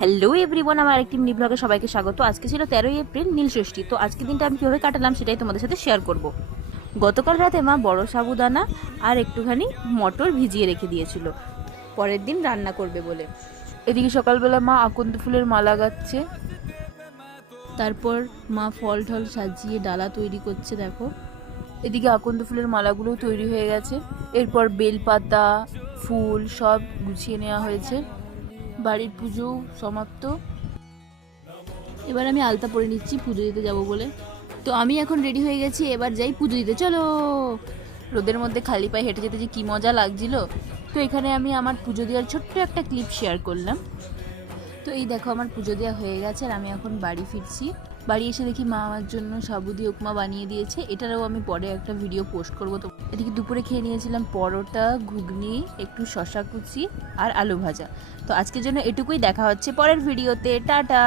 Hello everyone, আমার আরেকটি mini ব্লগে সবাইকে স্বাগত। আজকে ছিল 13ই এপ্রিল, নীল ষষ্ঠী। তো আজকের দিনটা আমি কীভাবে কাটালাম সেটাই তোমাদের সাথে শেয়ার করব। গতকাল রাতে মা বড় সাবুদানা আর একটুখানি মটর ভিজিয়ে রেখে দিয়েছিল পরের দিন রান্না করবে বলে। এদিকে সকালবেলা মা আকন্দ ফুলের মালা গাচ্ছে, তারপর মা ফল ঠল সাজিয়ে ডালা তৈরি করছে। দেখো, এদিকে আকন্দ ফুলের মালাগুলোও তৈরি হয়ে গেছে। এরপর বেলপাতা, ফুল সব গুছিয়ে নেওয়া হয়েছে। বাড়ির পুজো সমাপ্ত। এবার আমি আলতা পরে নিচ্ছি পুজো দিতে যাব বলে। তো আমি এখন রেডি হয়ে গেছি, এবার যাই পুজো দিতে। চলো। রোদের মধ্যে খালি পায়ে হেঁটে যেতে যে কী মজা লাগছিল। তো এখানে আমি আমার পুজো দেওয়ার ছোট্ট একটা ক্লিপ শেয়ার করলাম। তো এই দেখো, আমার পুজো দেওয়া হয়ে গেছে আর আমি এখন বাড়ি ফিরছি। বাড়ি এসে দেখি মা আমার জন্য সাবু দিয়ে উপমা বানিয়ে দিয়েছে। এটারও আমি পরে একটা ভিডিও পোস্ট করব। তো এদিকে দুপুরে খেয়ে নিয়েছিলাম পরোটা, ঘুগনি, একটু শশা কুচি আর আলু ভাজা। তো আজকের জন্য এটুকুই, দেখা হচ্ছে পরের ভিডিওতে। টাটা।